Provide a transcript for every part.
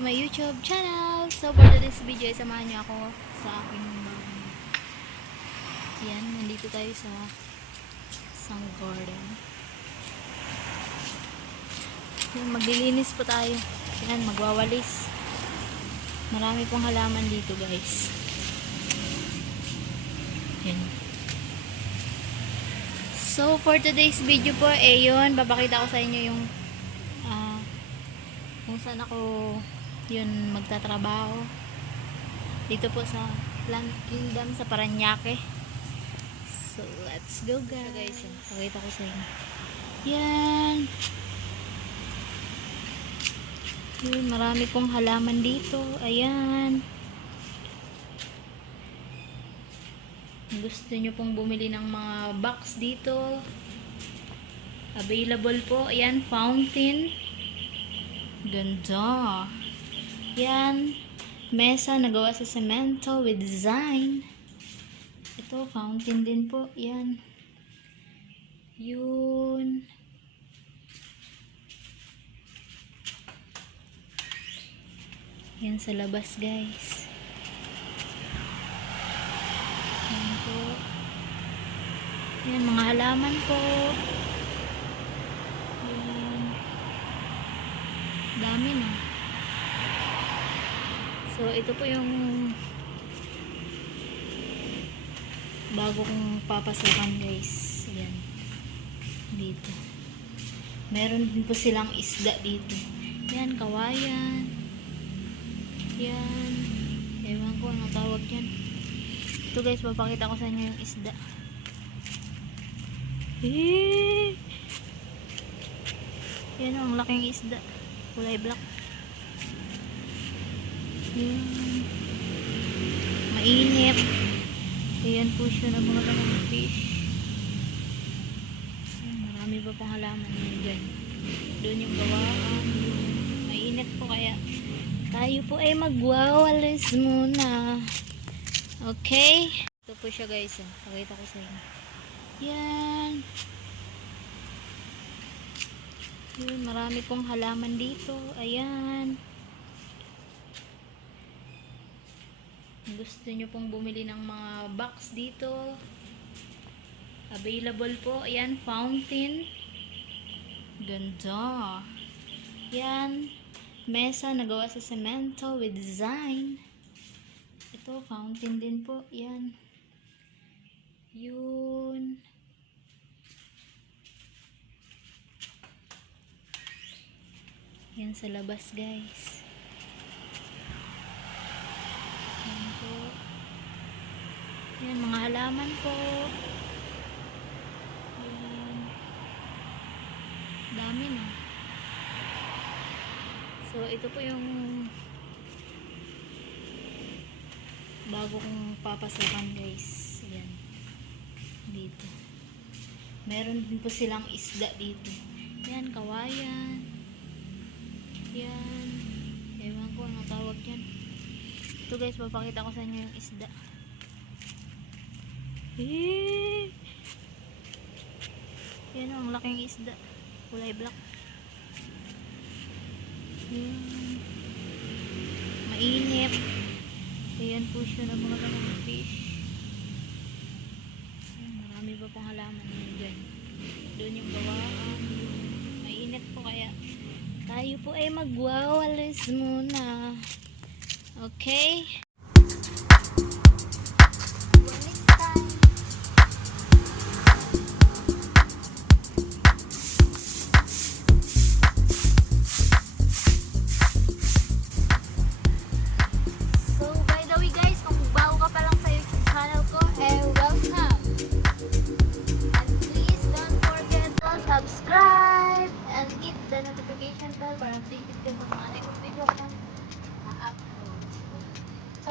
to my YouTube channel. So for today's video, samahan niyo ako sa aking yan, nandito tayo sa isang garden. Yan, maglilinis po tayo. Yan, magwawalis. Marami pong halaman dito, guys. Yan. So for today's video po, yun, papakita ko sa inyo yung kung saan ako yun magtatrabaho dito po sa Plant Kingdom sa Parañaque. So let's go, guys. Pakita ko sa inyo yan. Yun, marami pong halaman dito. Ayan, gusto nyo pong bumili ng mga box dito, available po. Ayan, fountain. Ganda. Yan. Mesa na gawa sa semento with design. Ito, fountain din po. Yan. Yun. Yan sa labas, guys. Yan po. Yan, mga halaman po. Dami na. So ito po yung bago kong papasukan, guys. Ayan, dito meron din po silang isda dito. Yan, kawayan. Yan, ewan ko anong tawag yan. Ito, guys, papakita ko sa inyo yung isda. Yan, ang laking isda, kulay black. Yan, mainit. Ayan po siya, nabuhat ng fish. Yan, marami pa pang halaman dyan. Doon yung gawaan. Mainit po, kaya tayo po ay magwawalis muna. Okay, ito po siya, guys. Pakita ko sa inyo. Yan. Yun, marami pong halaman dito. Ayan. Gusto nyo pong bumili ng mga box dito, available po. Ayan, fountain. Ganda. Yan. Mesa na gawa sa semento with design. Ito, fountain din po. Yan. Yun. Yan sa labas, guys. Yan po. Yan, mga halaman po. Yan. Dami na. So ito po yung bago kong papasukan, guys. Yan, dito meron din po silang isda dito. Yan, kawayan. Yan, ewan ko anong tawag yan. Ito, guys, papakita ko sa inyo yung isda. Yan, ang laking isda, kulay black. Yan, mainit. Ayan po siya, nabuhat ng fish. Yan, marami pa pang halaman dyan. Doon yung gawaan. Mainit po, kaya tayo po ay magwawalis muna. Okay? Walis time. So, by the way, guys, kung bago ka pa lang sa YouTube channel ko, welcome. And please don't forget to subscribe and hit the notification bell para updated ka sa mga next video ko na-upload. So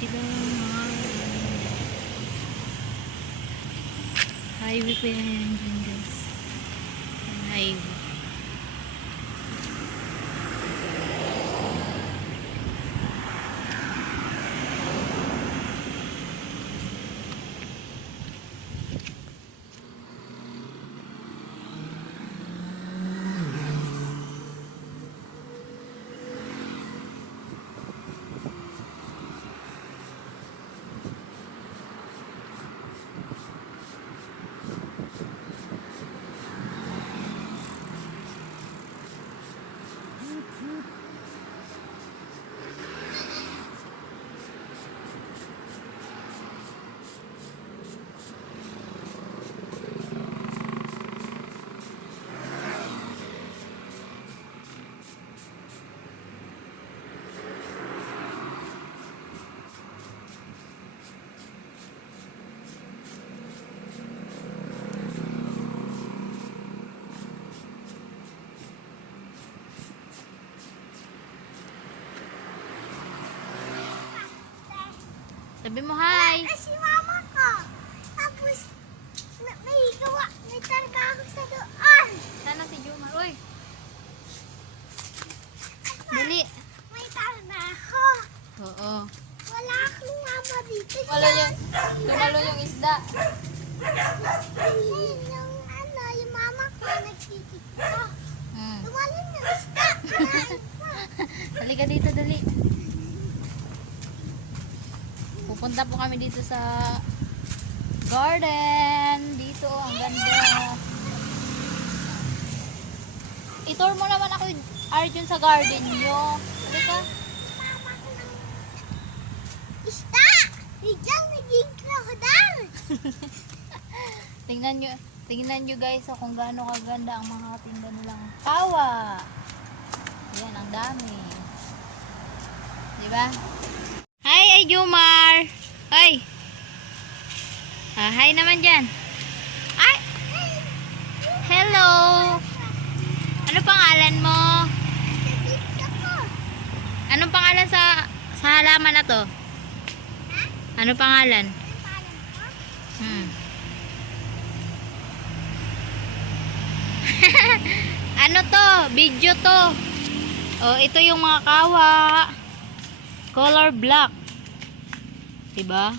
sila mga highway pa yan dyan guys. Yan, highway. Sabi mo hi. Si mama ko. Tapos, may gawa. May targa ako sa doon. Sana si Jumar. Uy. Dali. May targa ako. Oo. Wala akong mama dito. Wala yung, tumalo yung isda. Yung yung mama ko nagtitik ko. Hmm. Tumalin yung isda. Kinain ko. Halika dito, dali. Pupunta po kami dito sa garden. Dito, ang ganda. I-tour mo naman ako, Arjun, sa garden nyo. Halika. Mama ko ng isda. Biglang naging crocodile. Tingnan nyo guys kung gaano kaganda ang mga tinda nilang kawa. Yan, ang dami. Diba? Hi, Jumar. Hi. Hi naman dyan. Ay! Hello! Ano pangalan mo? Pizza ko. Anong pangalan sa halaman na to? Ano pangalan? Ang palang ko. Ano to? Video to. Oh, ito yung mga kawa. Color black. Diba?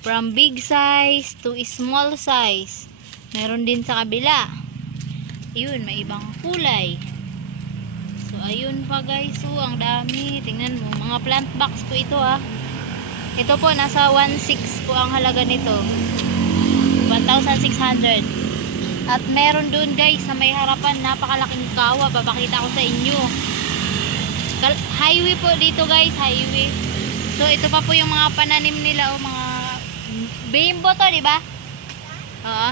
From big size to small size. Meron din sa kabila. Ayun, may ibang kulay. So, ayun pa guys. So, ang dami. Tingnan mo. Mga plant box po ito ah. Ito po, nasa 1.6 po ang halaga nito. 1,600. At meron doon guys sa may harapan, napakalaking kawa. Papakita ko sa inyo. Highway po dito guys, highway. So ito pa po yung mga pananim nila o mga bimbo to, di ba? Oo.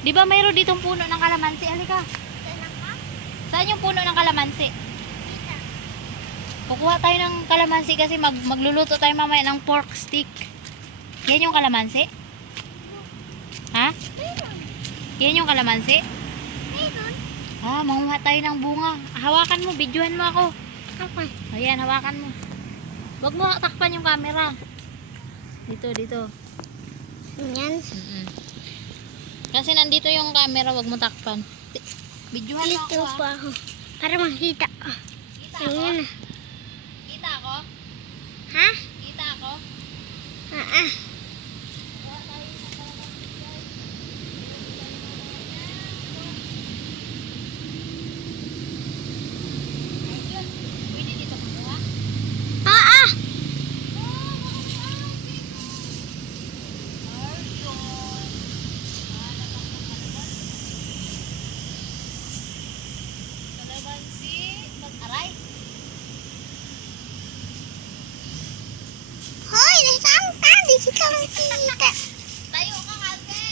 Di ba mayroon ditong puno ng kalamansi? Halika. Saan yung puno ng kalamansi? Kukuha tayo ng kalamansi kasi magluluto tayo mamaya ng pork stick. Yan yung kalamansi? Ha? Yan yung kalamansi? Meron. Manguha tayo ng bunga. Hawakan mo, videohan mo ako. Okay. Ayan, hawakan mo. Huwag mo takpan yung camera. Dito. Yan. Kasi nandito yung camera, huwag mo takpan. Videohan mo ako Lito pa ako. Para makita ko. Kita ako? Ayan na. Kita ako? Ha? Kita ako? Ah. Pwede dito kumuha? Ah. Kalamansi. Aray. Hoy, nasaan ka? Di kita makikita. Tayo ka kasi.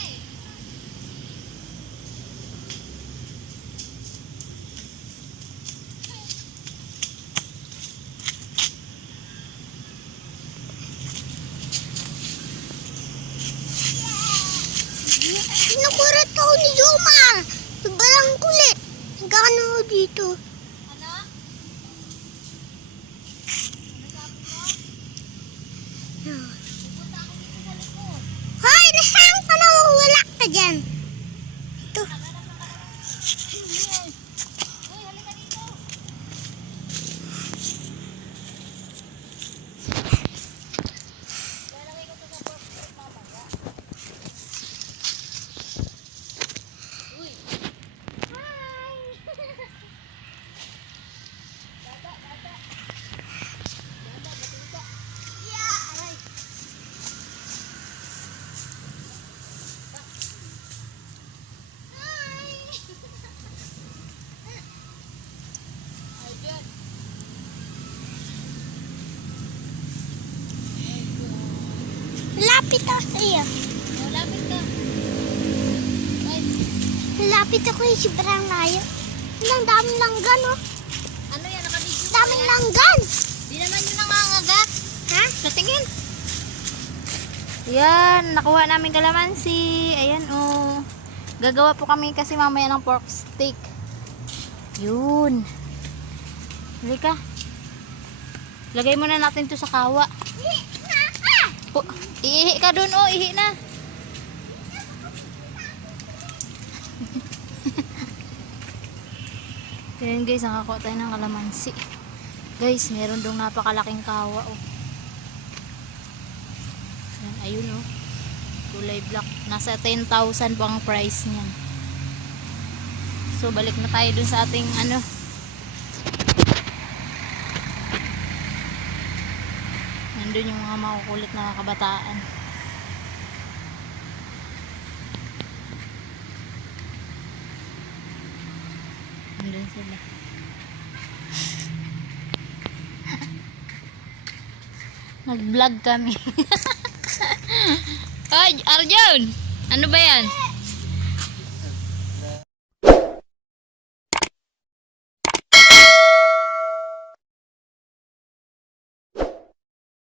Sinukurat ako ni Jomar. Balang kulit. Gano ako dito. Ano? Ano sabi mo? Hoy, nasaan ka na? Wala ka dyan. Ito. Lapit ako sa'yo. Lapit ka. Lapit ako yung sobrang layo. Ang daming langgan, oh. Ano yan? Nakabidyo ka Daming yan? langgan. Di naman yun nangangagat. Ha? Natingin. Yan, nakuha namin kalamansi. Ayan, oh. Gagawa po kami kasi mamaya ng pork steak. Yun. Halika. Lagay muna natin to sa kawa. Po, ihi ka dun, oh. Ihi na. Ayan guys, nakakuha tayo ng kalamansi. Guys, meron dong napakalaking kawa, oh. Ayan, ayun, oh. Kulay black. Nasa 10,000 po ang price niyan. So, balik na tayo dun sa ating, ano. Nandun yung mga makukulit na kabataan. Nandun sila. Nag-vlog kami. Ay, Arjun! Ano ba yan?